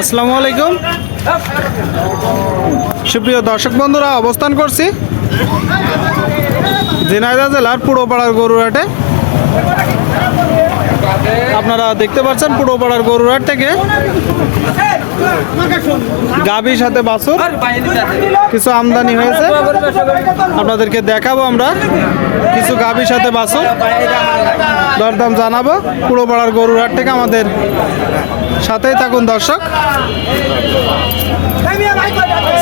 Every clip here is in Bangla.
আসসালামু আলাইকুম। সুপ্রিয় দর্শক বন্ধুরা, অবস্থান করছি ঝিনাইদহ জেলার পুরোপাড়ার গরুরহাটে। আপনারা দেখতে পাচ্ছেন পুরোপাড়ার গরুরহাট থেকে গাভীর সাথে বাছুর। কিছু আমদানি হয়েছে। আপনাদেরকে দেখাবো আমরা। কিছু গাভীর সাথে বাছুর। দরদাম জানাব। পুরোপাড়ার গরুরহাট থেকে আমাদের সাথেই থাকুন দর্শক।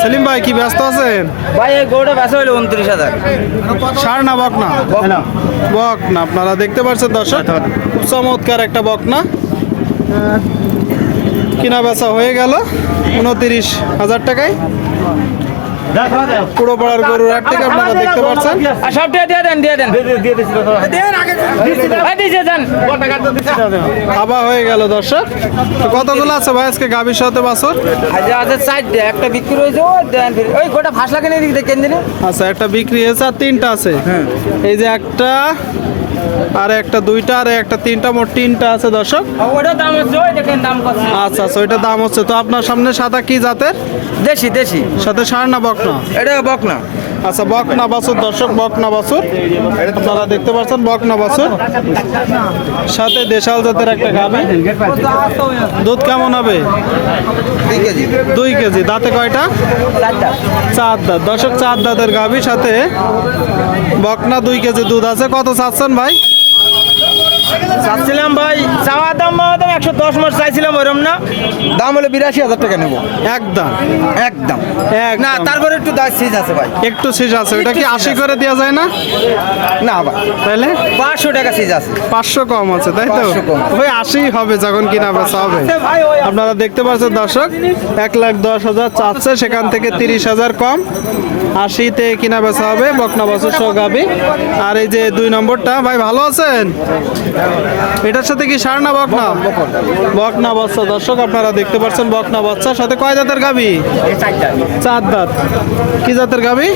সেলিম ভাই কি ব্যস্ত আছেন? ভাই এই গরুটা বেচা হইল উনত্রিশ হাজার। সার না বক না বক না আপনারা দেখতে পাচ্ছেন দর্শক। খুব চমৎকার একটা বক না কিনা বেচা হয়ে গেল। উনতিরিশ হাজার টাকায়। পুরো পাড়ার গরুর হাট থেকে আপনারা দেখতে পাচ্ছেন? আর সব দিয়ে দিয়ে দেন দিয়ে দেন। এই দিছে দেন। আবার হয়ে গেল দর্শক। তো কতগুলো আছে ভাই আজকে গাভীর সাথে বাছর? আজ আছে সাইড একটা বিক্রি হয়েছে ওই গোটা ফাঁস লাগে এদিক দিনে আচ্ছা একটা বিক্রি হয়েছে আর তিনটা আছে। এই যে একটা আর একটা দুইটা আর একটা তিনটা মোট তিনটা আছে দর্শক। আচ্ছা আচ্ছা ওইটা দাম হচ্ছে। তো আপনার সামনে সাদা কি জাতের? দেশি দেশি। সাথে সার না বকনা? এটা বক না আচ্ছা বকনা বাসুর দর্শক বকনা বাসুর আপনারা দেখতে পাচ্ছেন বকনা বাসুর সাথে দেশাল জাতের একটা গাভী। দুধ কেমন হবে? দুই কেজি। দাঁতে কয়টা? চার দাঁত। দর্শক, চার দাঁতের গাভী, সাথে বকনা দুই কেজি দুধ আছে। কত চাচ্ছেন ভাই? চাচ্ছিলাম ভাই চাওয়া দাম দাম একশো দশ মাস চাইছিলাম ওরম না? দাম হলো বিরাশি হাজার টাকা নেব। একদম। একদম। এক না তারপরে একটু সিজ আছে ভাই। একটু শেষ আছে ওটা কি আশি করে দেওয়া যায় না? না ভাই। তাহলে পাঁচশো টাকা সিজ আছে। পাঁচশো কম আছে তাই তো? 500 কম। ওই আশি হবে যখন কিনা বেচা হবে। আপনারা দেখতে পাচ্ছেন দর্শক এক লাখ দশ হাজার চাচ্ছে সেখান থেকে তিরিশ হাজার কম। আশিতে কিনা বেচা হবে বকনা বছর সহ গাবি। আর এই যে দুই নম্বরটা ভাই ভালো আছেন? এটার সাথে কি সার না বকনা? বকনা বাচ্চা। দর্শক আপনারা দেখতে পাচ্ছেন বকনা বাচ্চার সাথে কয় জাতের গাবি? চার দাঁত। কি জাতের গাবি?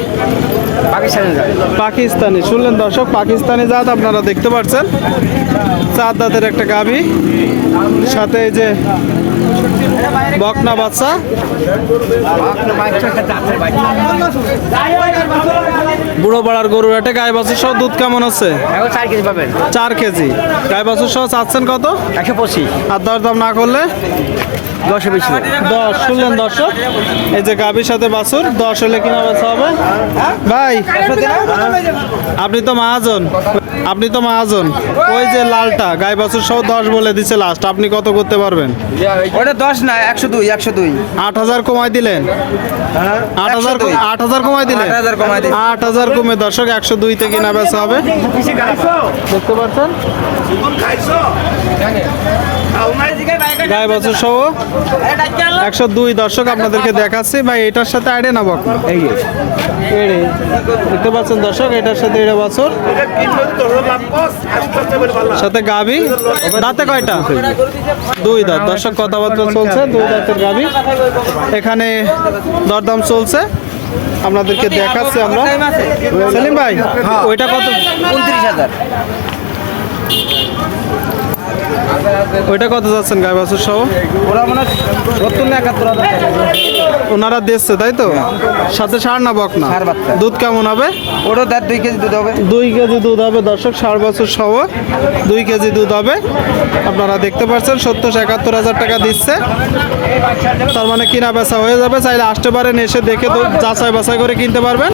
পাকিস্তানি। শুনলেন দর্শক পাকিস্তানি জাত আপনারা দেখতে পাচ্ছেন। চার দাঁতের একটা গাবি। সাথে এই যে বকনা বাচ্চা। বুড়ো পাড়ার গরুর হাটে গায়ে বাছুর সহ দুধ কেমন আছে? চার কেজি পাবেন। চার কেজি। গায়ে বাছুর সহ চাচ্ছেন কত? একশো পঁচিশ। আর দর দাম না করলে? দশে বেশি দশ শুনলেন দর্শক? এই যে গাভীর সাথে বাছুর দশ হলে কিনা বেচা হবে? ভাই আপনি তো মহাজন। আপনি তো মহাজন। ওই যে লালটা গাই বাছুর সহ দশ বলে দিছে লাস্ট আপনি কত করতে পারবেন? ওটা দশ না একশো দুই একশো দুই। আট হাজার কমাই দিলেন। আট হাজার আট হাজার কমাই দিলেন। 8,000 কমাই দিই। আট হাজার কমে দর্শক একশো দুইতে কিনা বেচা হবে। দেখতে পাচ্ছেন? গায়ে বছর সহ একশো দুই দর্শক আপনাদেরকে দেখাচ্ছি। ভাই এটার সাথে আড়ে না বক? দেখতে পাচ্ছেন দর্শক এটার সাথে এড়ে বছর। সাথে গাবি দাঁতে কয়টা? দুই দাঁত। দর্শক কথাবার্তা চলছে দুই দাঁতের গাবি এখানে দরদাম চলছে। আপনাদেরকে দেখাচ্ছি আমরা। সেলিম ভাই ওইটা কত? উনত্রিশ হাজার। ওইটা কত যাচ্ছেন গায়ে বাছুর সহ? ওরা মনে সত্তর না একাত্তর ওনারা দিচ্ছে তাই তো? সাথে সার না বক না? দুধ কেমন হবে? ওটা তার দুই কেজি দুধ হবে। দুই কেজি দুধ হবে দর্শক ষাট বছর সহ দুই কেজি দুধ হবে। আপনারা দেখতে পাচ্ছেন সত্তর একাত্তর হাজার টাকা দিচ্ছে। তার মানে কিনা বেচা হয়ে যাবে চাইলে আসতে পারেন এসে দেখে তো যাচাই বাছাই করে কিনতে পারবেন।